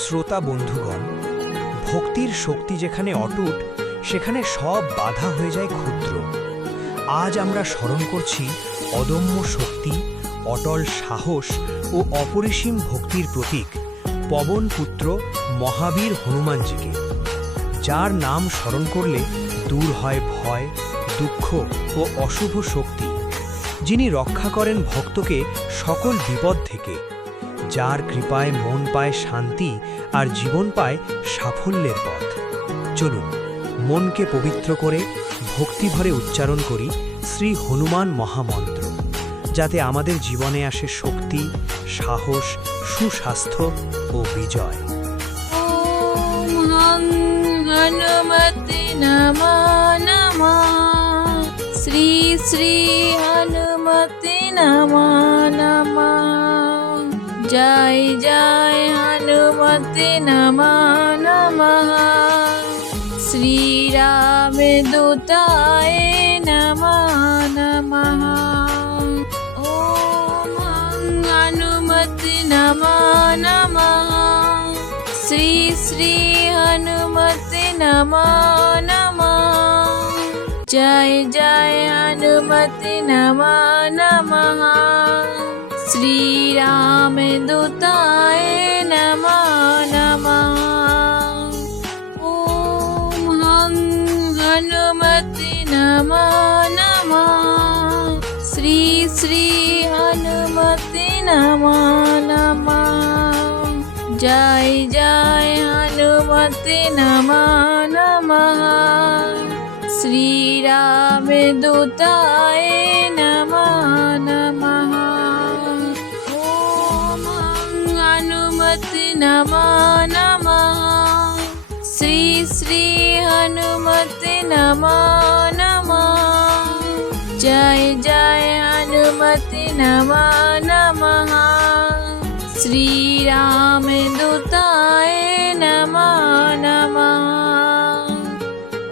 শ্রোতা বন্ধুগণ, ভক্তির শক্তি যেখানে অটুট সেখানে সব বাধা হয়ে যায় ক্ষুদ্র। আজ আমরা স্মরণ করছি অদম্য শক্তি, অটল সাহস ও অপরিসীম ভক্তির প্রতীক পবন পুত্র মহাবীর হনুমানজিকে, যার নাম স্মরণ করলে দূর হয় ভয়, দুঃখ ও অশুভ শক্তি, যিনি রক্ষা করেন ভক্তকে সকল বিপদ থেকে, যার কৃপায় মন পায় শান্তি আর জীবন পায় সাফল্যের পথ। চলুন মনকে পবিত্র করে ভক্তিভরে উচ্চারণ করি শ্রী হনুমান মহামন্ত্র, যাতে আমাদের জীবনে আসে শক্তি, সাহস, সুস্বাস্থ্য ও বিজয়। ॐ हं हनुमते नमः नमः। श्री श्री हनुमते नमः नमः। जय जय हनुमते नमः नमः। श्री राम दूताय नमः नमः। ॐ हं हनुमते नमः नमः। श्री श्री हनुमते नमः नमः। जय जय हनुमते नमः नमः। श्री राम दूताय नमः नमः। ॐ हं हनुमते नमः नमः। श्री श्री हनुमते नमः नमः। जय जय हनुमते नमः नमः। श्री राम दूताय नमः नमः। ॐ हं हनुमते नमः नमः। श्री श्री हनुमते नमः नमः। जय जय हनुमते नमः नमः। श्री राम दूताय नमः नमः।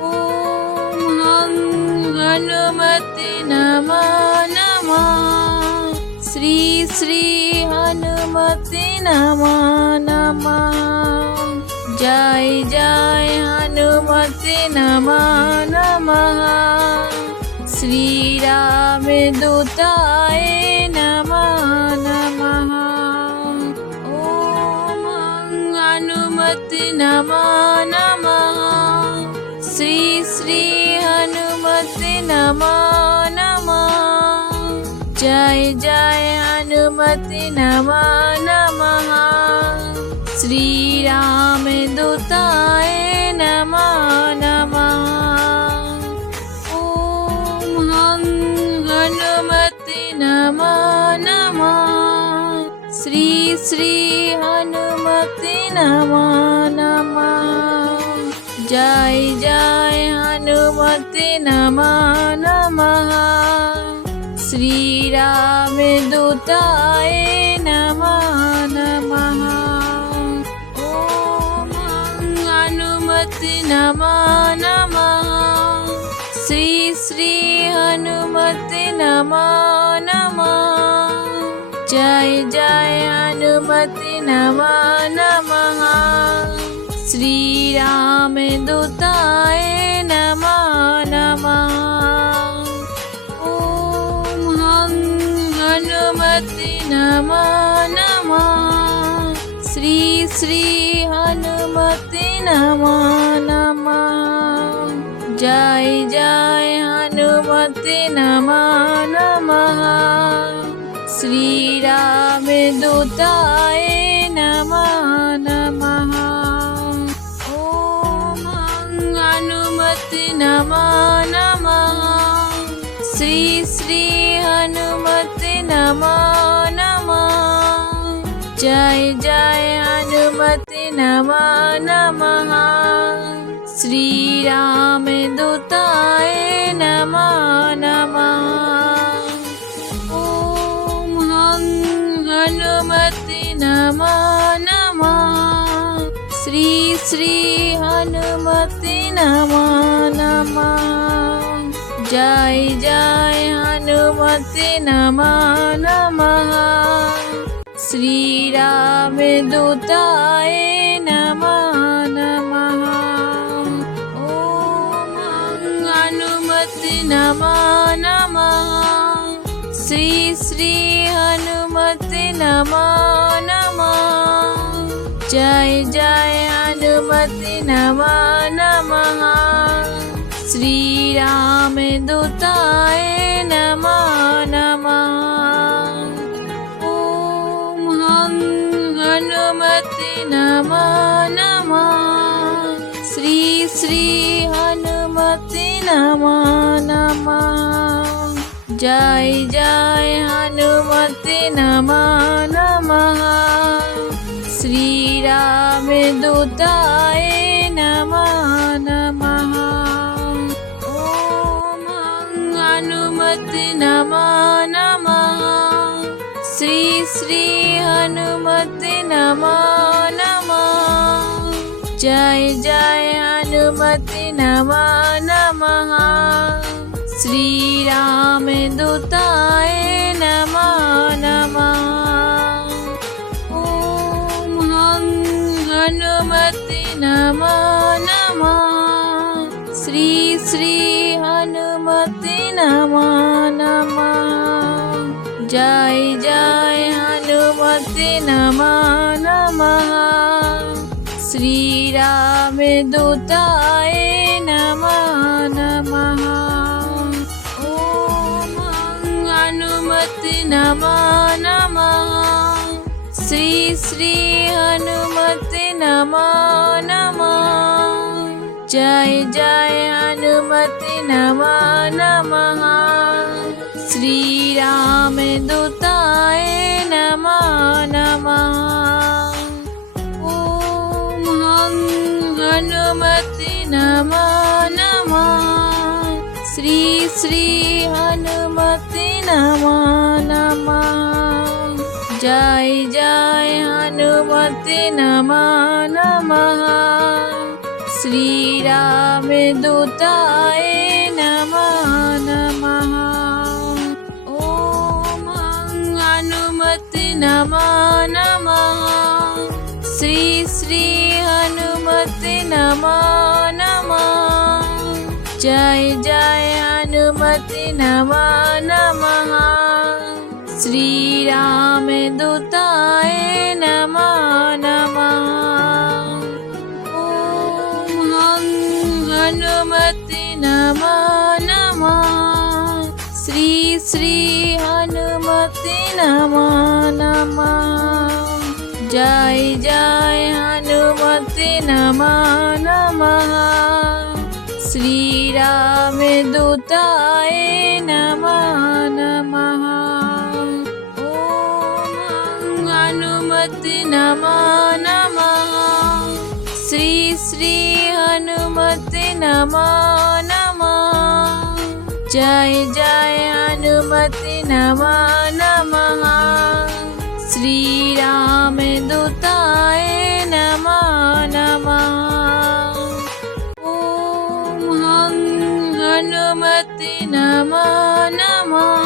ॐ हं हनुमते नमः नमः। श्री श्री हनुमते नमः नमः। जय जय हनुमते नमः नमः। श्री राम दूताय नमः नमः। ॐ हं हनुमते नमः नमः। श्री श्री हनुमते नमः नमः। जय जय हनुमते नमः नमः। श्री राम दूताय नमः नमः। ॐ हं हनुमते नमः नमः। श्री श्री हनुमते नमः नमः। जय जय हनुमते नमः नमः। श्री राम दूताय नमः नमः। ॐ हं हनुमते नमः नमः। श्री श्री हनुमते नमः नमः। जय जय हनुमते नमः नमः। श्री राम दूताय नमः नमः। ॐ हं हनुमते नमः नमः। श्री श्री हनुमते नमः नमः। जय जय हनुमते नमः नमः। श्री राम दूताय नमः नमः। ॐ हं हनुमते नमः नमः। श्री श्री हनुमते नमः नमः। जय जय हनुमते नमः नमः। श्री राम दूताय नमः नमः। ॐ हं हनुमते नमः नमः। श्री श्री हनुमते नमः नमः। जय जय हनुमते नमः नमः। श्री राम दूताय जय जय हनुमते नमः नमः। श्री राम दूताय नमः नमः। ओम हनुमते नमः नमः। श्री श्री हनुमते नमः नमः। जय जय हनुमते नमः नमः। श्री राम दूताय नमः नमः। ओम हनुमते नमः नमः। श्री श्री हनुमते नमः नमः। जय जय हनुमते नमः नमः। श्री राम दूताय नमः नमः। ओम हनुमते नमः नमः। श्री श्री हनुमते नमः नमः। जय जय हनुमते नमः नमः। श्री राम दूताय नमः नमः। ओम हनुमते नमः नमः। श्री श्री हनुमते नमः नमः। जय जय हनुमते नमः नमः। श्री राम दूताय नमः नमः। ओम हनुमते नमः नमः। श्री श्री हनुमते नमः नमः। जय जय हनुमते नमः नमः। श्री राम दूताय नमः नमः। ओम हनुमते नमः नमः। श्री श्री हनुमते नमः नमः। जय जय हनुमते नमः नमः। श्री राम दूताय नमः नमः। ओम हनुमते नमः नमः। श्री श्री हनुमते नमः नमः। जय जय हनुमते नमः नमः। श्री राम दूताय नमः नमः। ओम हनुमते नमः नमः। श्री श्री हनुमते नमः नमः। जय जय हनुमते नमः नमः। श्री राम दूताय नमः नमः। ओम हनुमते नमः नमः।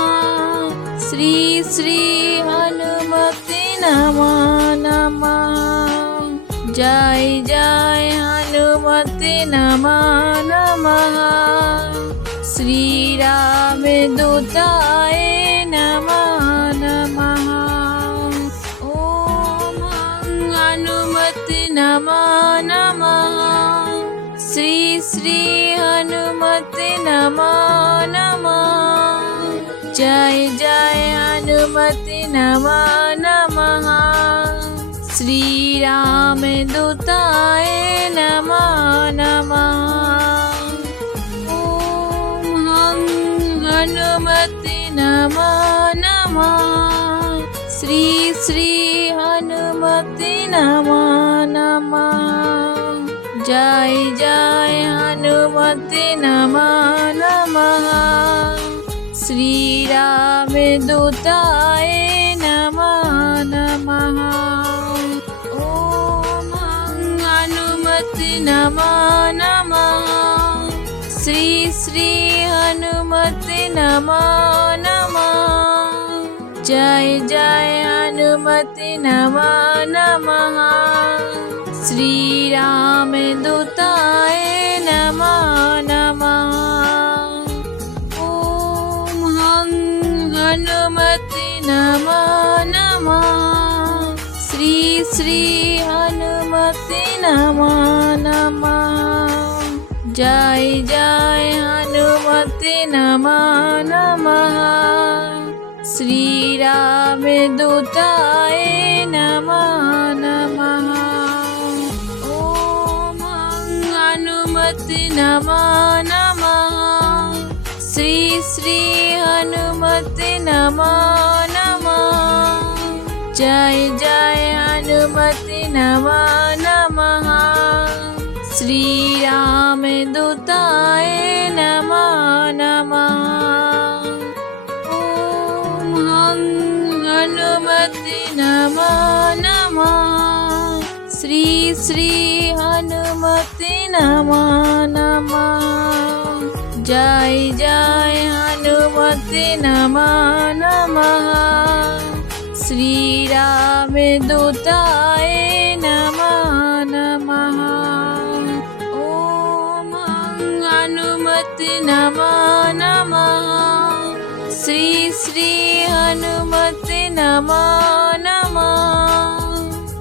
श्री श्री हनुमते नमः नमः। जय जय हनुमते नमः नमः। श्री राम दूताय नमः नमः। ओम हनुमते नमः नमः। श्री श्री हनुमते नमः नमः। जय जय हनुमते नमः नमः। श्री राम दूताय नमः नमः। ओम हनुमते नमः नमः। श्री श्री हनुमते नमः नमः। जय जय हनुमते नमः नमः। श्री राम दूताय नमः नमः। ओम हनुमते नमः नमः। श्री श्री हनुमते नमः नमः। जय जय हनुमते नमः नमः। श्री राम दूताय नमः नमः। ओम हनुमते नमः नमः। श्री श्री हनुमते नमः नमः। जय जय हनुमते नमः नमः। श्री राम दूताय नमः नमः। ओम हनुमते नमः नमः। श्री श्री हनुमते नमः नमः। जय जय हनुमते नमः नमः। श्री राम दूताय नमः नमः। ओम हनुमते नमः नमः। श्री श्री हनुमते नमः नमः। जय जय हनुमते नमः नमः। श्री राम दूताय नमः नमः। ओम हनुमते नमः नमः। श्री श्री हनुमते नमः नमः।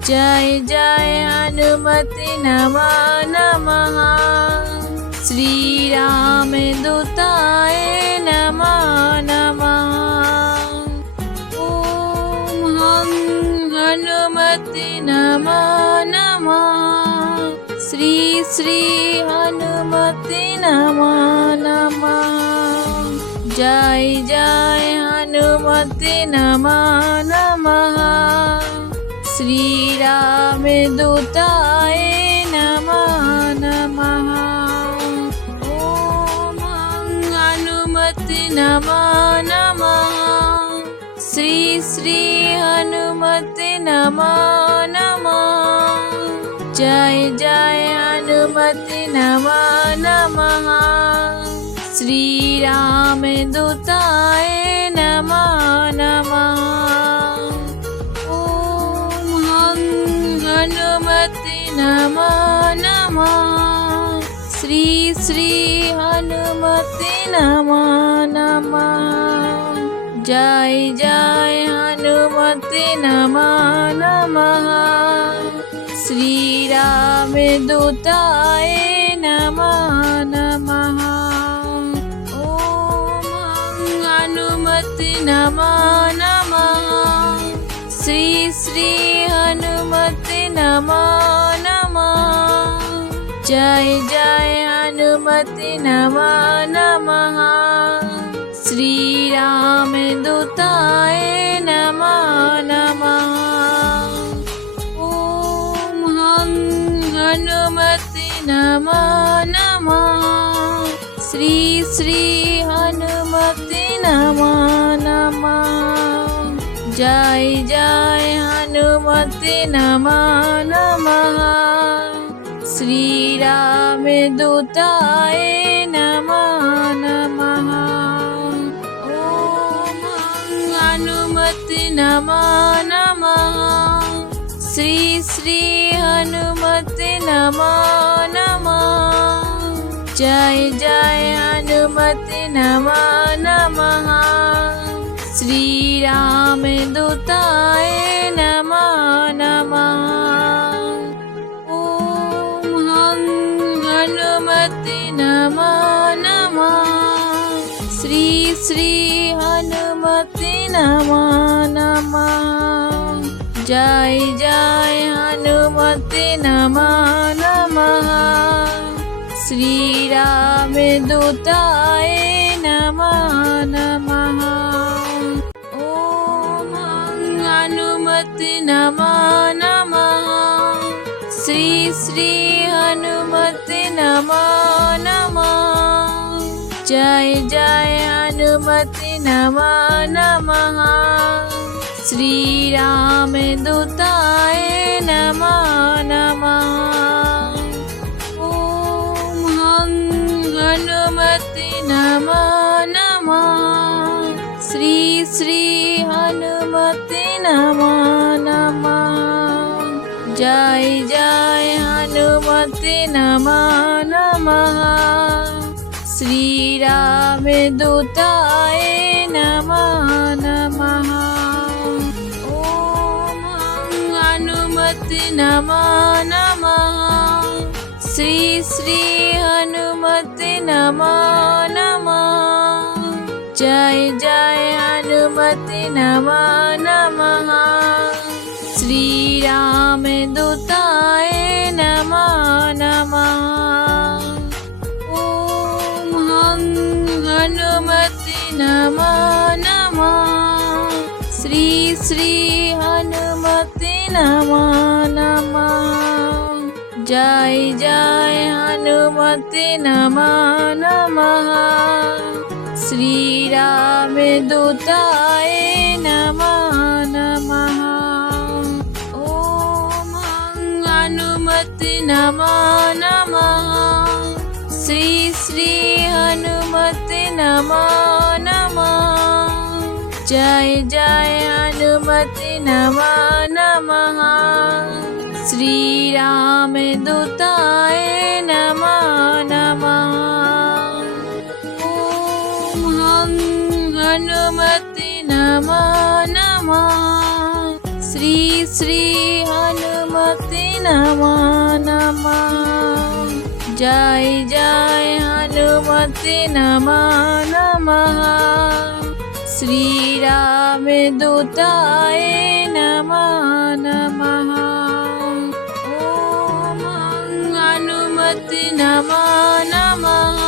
जय जय हनुमते नमः नमः। श्री राम दूताय नमः नमः। ओम हनुमते नमः नमः। श्री श्री हनुमते नमः नमः। जय जय हनुमते नमः नमः। श्री राम दूताय नमः नमः। ओम हनुमते नमः नमः। श्री श्री हनुमते नमः नमः। जय जय हनुमते नमः नमः। श्री राम दूताय नमः नमः। ओम हनुमते नमः नमः। श्री श्री हनुमते नमः नमः। जय जय हनुमते नमः नमः। श्री राम दूताय नमः नमः। ओम हनुमते नमः नमः। श्री श्री हनुमते नमः नमः। जय जय हनुमते नमः नमः। श्री राम दूताय नमः नमः। ओम हनुमते नमः नमः। श्री श्री हनुमते नमः नमः। जय जय हनुमते नमः नमः। श्री राम दूताय नमः नमः। ओम हनुमते नमः नमः। श्री श्री हनुमते नमः नमः। जय जय हनुमते नमः नमः। श्री राम दूताय नमः नमः। ओम हनुमते नमः नमः। श्री श्री हनुमते नमः नमः। जय जय हनुमते नमः नमः। श्री राम दूताय नमः नमः। ओम हनुमते नमः नमः। श्री श्री हनुमते नमः नमः। जय जय हनुमते नमः नमः। श्री राम दूताय नमः नमः। ओम हनुमते नमः नमः। श्री श्री हनुमते नमः नमः। जय जय हनुमते नमः नमः। श्री राम दूताय नमः नमः। ओम हनुमते नमः नमः। श्री श्री हनुमते नमो नमः। जय जय हनुमते नमो नमः। श्री राम दूताय नमो नमः। ओम हनुमते नमो नमः। श्री श्री हनुमते नमो नमः। जय जय हनुमते नमो नमः। श्री राम दूताय नमो नमः। ओम हनुमते नमो नमः। श्री श्री हनुमते नमो नमः। जय जय हनुमते नमो नमः। श्री राम दूताय नमो नमः। ओम हनुमते नमो नमः। श्री श्री हनुमते नमो नमः। जय जय हनुमते नमो नमः। श्री राम दूताय नमो नमः। ओम हनुमते नमो नमः।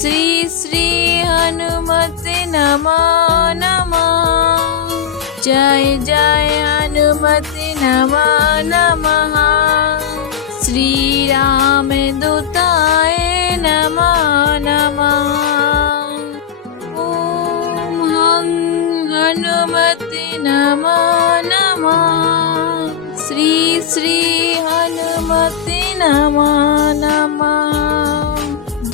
श्री श्री हनुमते नमो नमः। जय जय हनुमते नमो नमः। श्री राम दूताय नमो नमः। ओम हनुमते नमो नमः। श्री श्री हनुमते नमो नमः।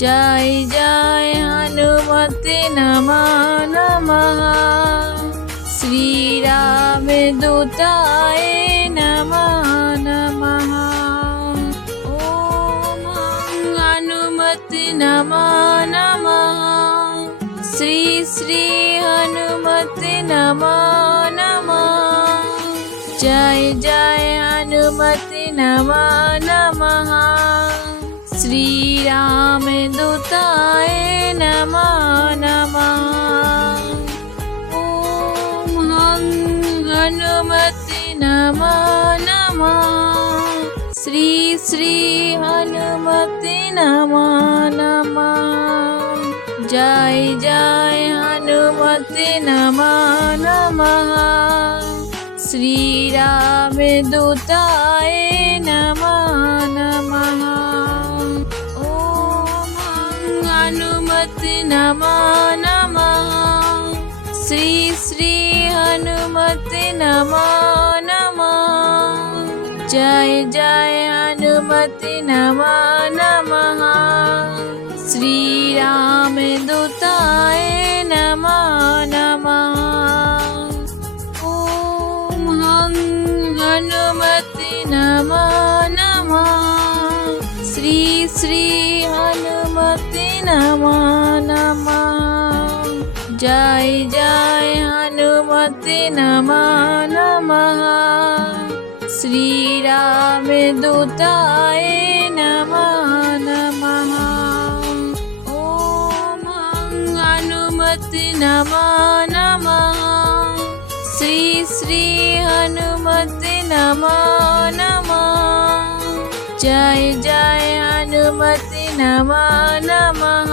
जय जय हनुमते नमो नमः। श्री राम दूताय नमो नमः। ओम हनुमते नमो नमः। श्री श्री हनुमते नमो नमः। जय जय हनुमते नमो नमः। श्री राम दूताय नमो नमः। ओम हनुमते नमो नमः। श्री श्री हनुमते नमो नमः। जय जय हनुमते नमो नमः। श्री राम दूताय नमो नमः। ओम हनुमते नमो नमः। श्री श्री हनुमते नमो नमः। जय जय हनुमते नमो नमः। श्री राम दूताय नमो नमः। ओम हनुमते नमो नमः। श्री श्री हनुमते नमो नमः। जय जय हनुमते नमो नमः। श्री राम दूताय नमो नमः। ओम हनुमते नमो नमः। श्री श्री हनुमते नमो नमः। जय जय हनुमते नमो नमः।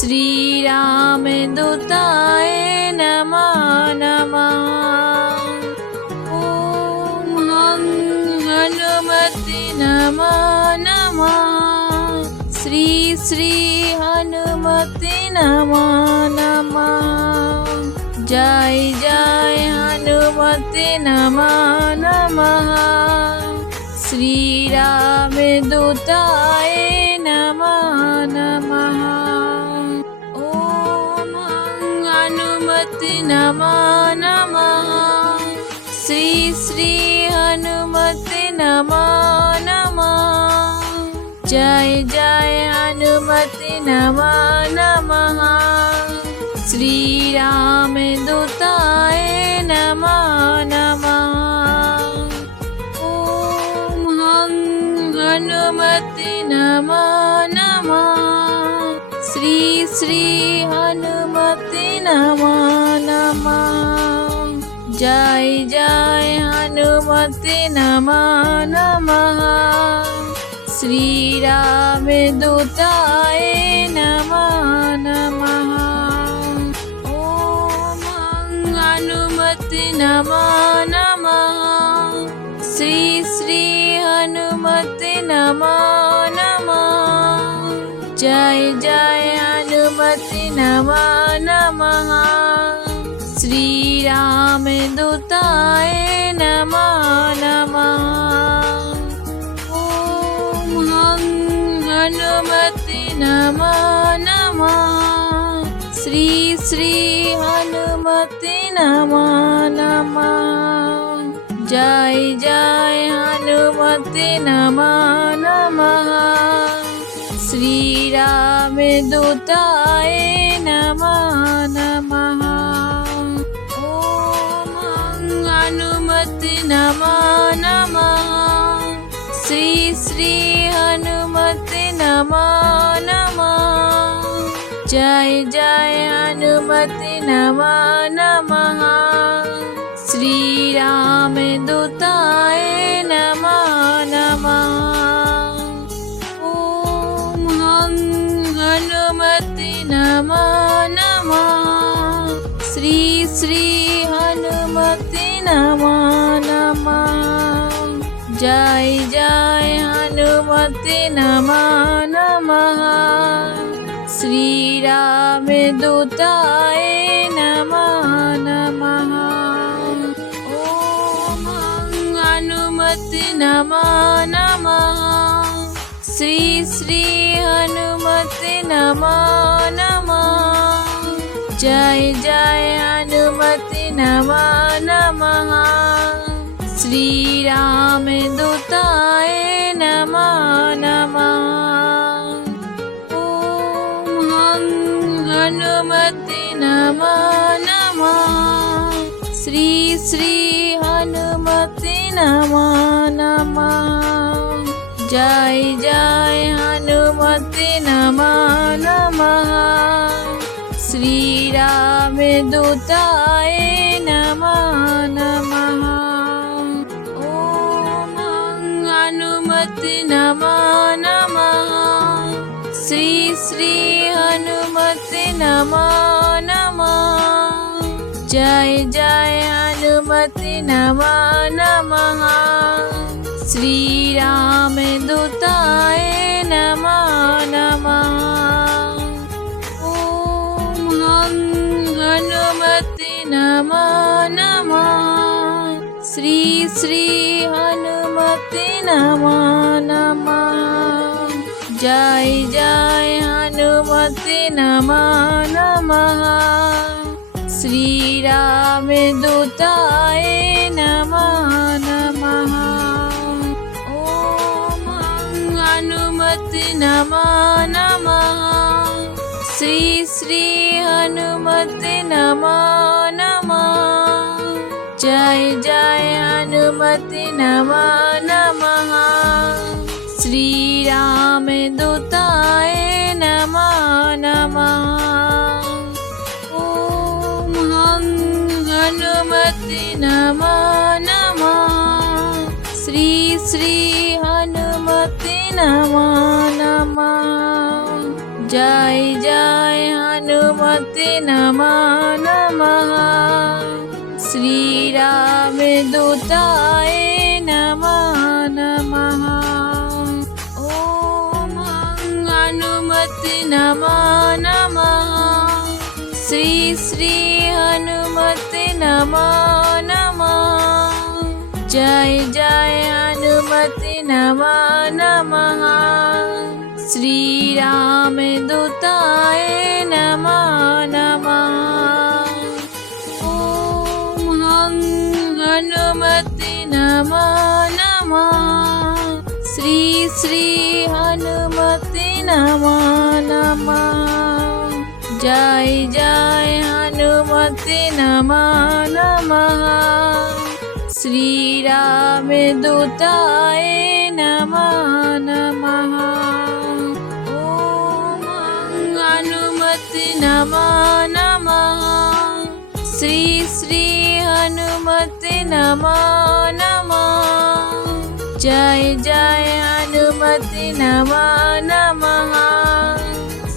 श्री राम दूताय नमो नमः। ओम हनुमते नमो नमः। श्री श्री हनुमते नमो नमः। जय जय हनुमते नमो नमः। श्री राम दूताय नमो नमः। ओम हनुमते नमो नमः। श्री श्री हनुमते नमो नमः। जय जय हनुमते नमो नमः। श्री राम दूताय नमो नमः। ओम हनुमते नमो नमः। श्री श्री हनुमते नमो नमः। जय जय हनुमते नमो नमः। श्री राम दूताय नमो नमः। ओम हनुमते नमो नमः। श्री श्री हनुमते नमो नमः। जय जय हनुमते नमो नमः। श्री राम दूताय नमो नमः। ओम हनुमते नमो नमः। श्री श्री हनुमते नमो नमः। जय जय हनुमते नमो नमः। श्री राम दूताय नमो नमः। ओम हनुमते नमो नमः। श्री श्री हनुमते नमो नमः। जय जय हनुमते नमो नमः। श्री राम दूताय नमो नमः। ओम हनुमते नमो नमः। श्री श्री हनुमते नमो नमः। जय जय हनुमते नमो नमः। श्री राम दूताय नमो नमः। ओम हनुमते नमो नमः। श्री श्री हनुमते नमो नमः। जय जय हनुमते नमो नमः। श्री राम दूताय नमो नमः। ओम हनुमते नमो नमः। श्री श्री हनुमते नमो नमः। जय जय हनुमते नमो नमः। श्री राम दूताय नमो नमः। ओम हनुमते नमो नमः। श्री श्री हनुमते नमो नमः। जय जय हनुमते नमो नमः। श्री राम दूताय नमो नमः। ओम हनुमते नमो नमः। श्री श्री हनुमते नमो नमः। जय जय हनुमते नमो नमः। श्री राम दूताय नमो नमः। ओम हनुमते नमो नमः। श्री श्री हनुमते नमो नमः। जय जय हनुमते नमो नमः। श्री राम दूताय नमो नमः। ओम हनुमते नमो नमः। श्री श्री हनुमते नमो नमः। जय जय हनुमते नमो नमः। श्री राम दूताय नमो नमः। ओम हनुमते नमो नमः। श्री श्री हनुमते नमो नमः। जय जय हनुमते नमो नमः। श्री राम दूताय नमो नमः। ओम हनुमते नमो नमः। श्री श्री हनुमते नमो नमः। जय जय हनुमते नमो नमः। श्री राम दूताय नमः। नमो नमः। ॐ हनुमते नमो नमः। श्री श्री हनुमते नमो नमः। जय जय हनुमते नमो नमः।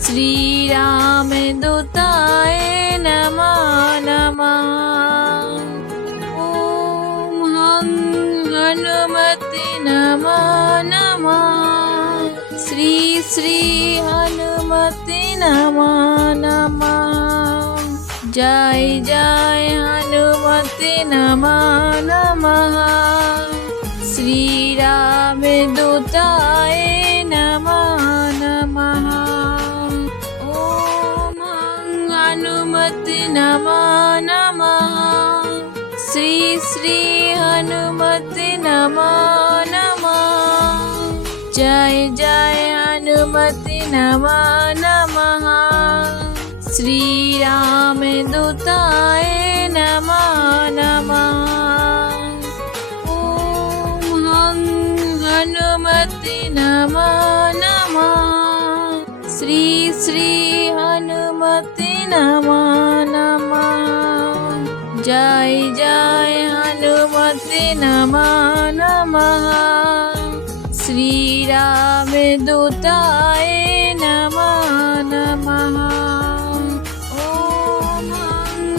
श्री राम दूताय नमो नमः। ॐ हनुमते नमो नमः। श्री श्री हनुमते नमो नमः। जय जय हनुमते नमो नमः। श्री राम दूताय नमो नमः। ॐ हनुमते नमो नमः। श्री श्री हनुमते नमो नमः। जय जय हनुमते नमो नमः। श्री राम दूताय नमो नमः। ॐ हनुमते नमो नमः। श्री श्री हनुमते नमो नमः। जय जय हनुमते नमो नमः। श्री राम दूताय नमो नमः। ॐ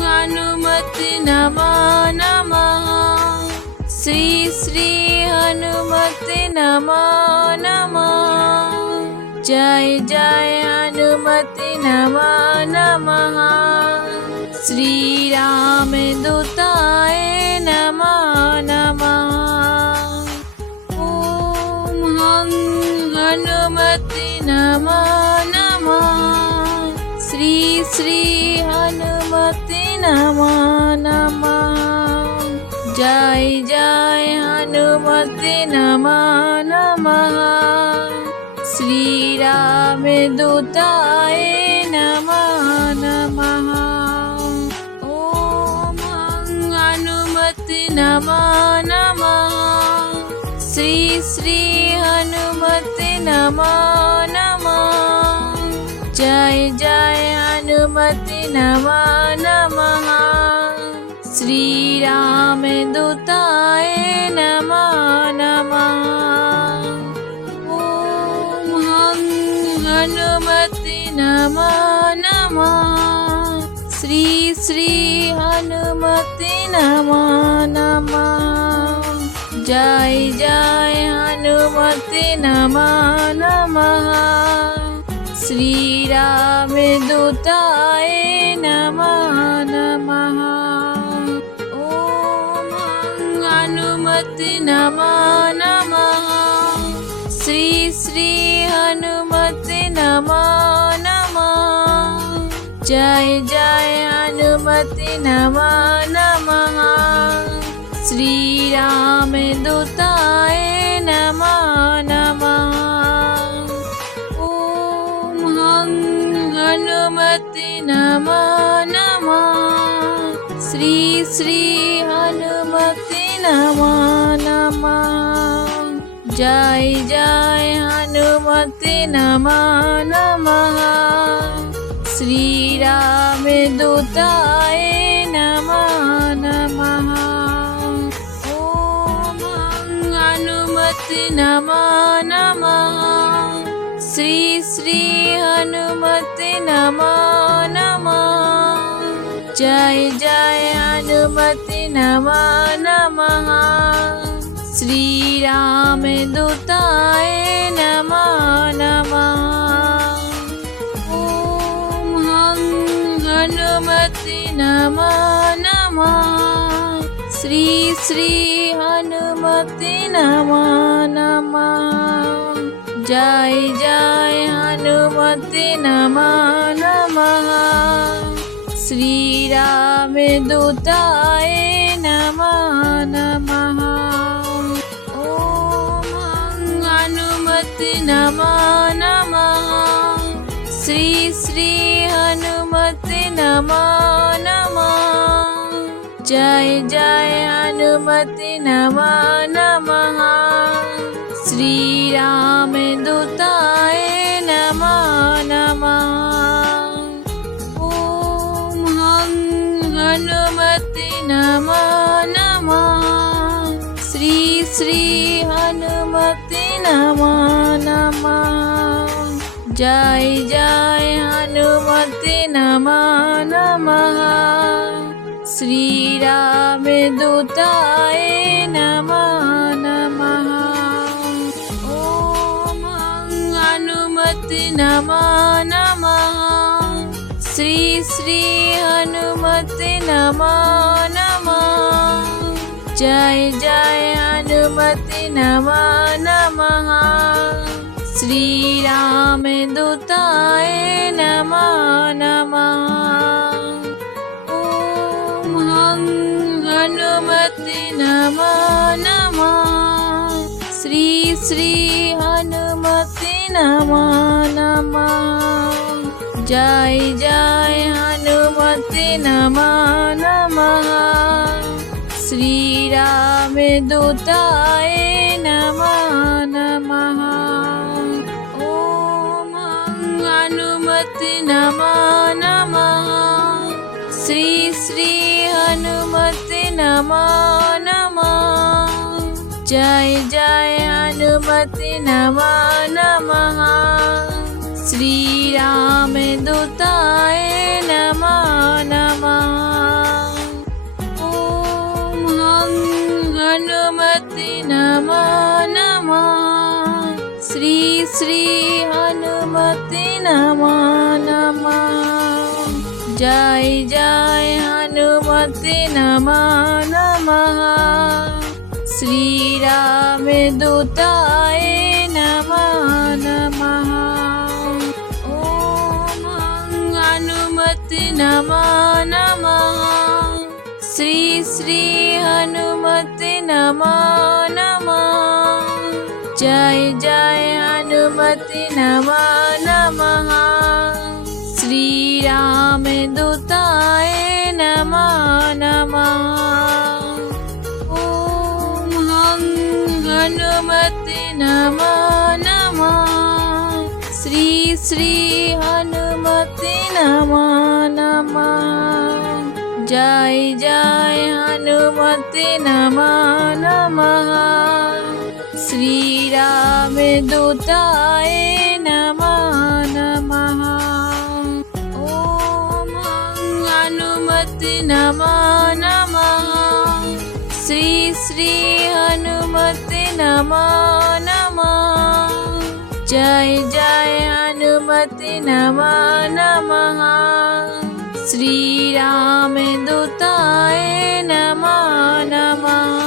हनुमते नमो नमः। श्री श्री हनुमते नमो नमः। जय जय हनुमते नमो नमः। श्री राम दूताय नमो नमः। ॐ हनुमते नमो नमः। श्री श्री हनुमते नमो नमः। जय जय हनुमते नमो नमः। श्री राम दूताय नमो नमः। ॐ हनुमते नमो नमः। श्री श्री हनुमते नमो नमः। जय जय हनुमते नमो नमः। श्री राम दूताय नमो नमः। ॐ हनुमते नमो नमः। श्री श्री हनुमते नमो नमः। जय जय हनुमते नमो नमः। श्री राम दूताय नमो नमः। ॐ हनुमते नमो नमः। श्री श्री हनुमते नमो नमः। जय जय हनुमते नमो नमः। श्री राम दूताय नमो नमः। ॐ हनुमते नमो नमः। श्री श्री हनुमते नमो नमः। जय जय हनुमते नमो नमः। श्री राम दूताय नमो नमः। ॐ हनुमते नमो नमः। श्री श्री हनुमते नमो नमः। जय जय हनुमते नमो नमः। श्री राम दूताय नमो नमः। ॐ हनुमते नमो नमः। श्री श्री हनुमते नमो नमः। जय जय हनुमते नमो नमः। श्री राम दूताय नमो नमः। ॐ हनुमते नमो नमः। श्री श्री हनुमते नमो नमः। जय जय हनुमते नमो नमः। श्रीरामदूताय नमः नमः। ॐ हं हनुमते नमः नमः। श्री श्री हनुमते नमः नमः। जय जय हनुमते नमः नमः। श्रीरामदूताय नमः नमः। ॐ हं हनुमते नमः नमः। श्री श्री हनुमते नमः नमः। जय जय हनुमते नमः नमः। श्रीरामदूताय नमः नमः। ॐ हं हनुमते नमः नमः। श्री श्री हनुमते नमः नमः। जय जय हनुमते नमः नमः। श्रीरामदूताय नमः नमः। ॐ हं हनुमते नमः नमः। श्री श्री हनुमते नमः नमः। जय जय हनुमते नमः नमः। श्रीरामदूताय नमः नमः। ॐ हं हनुमते नमः नमः। श्री श्री हनुमते नमः नमः। जय जय हनुमते नमः नमः। श्रीरामदूताय नमः नमः। ॐ हं हनुमते नमः नमः। श्री श्री हनुमते नमः नमः। जय जय हनुमते नमः नमः। श्रीरामदूताय नमः नमः। ॐ हं हनुमते नमः नमः। श्री श्री हनुमते नमः नमः। जय जय हनुमते नमः नमः। श्रीरामदूताय नमः नमः। ॐ हं हनुमते नमः नमः। श्री श्री हनुमते नमः नमः। जय जय हनुमते नमः नमः। श्रीरामदूताय नमः नमः।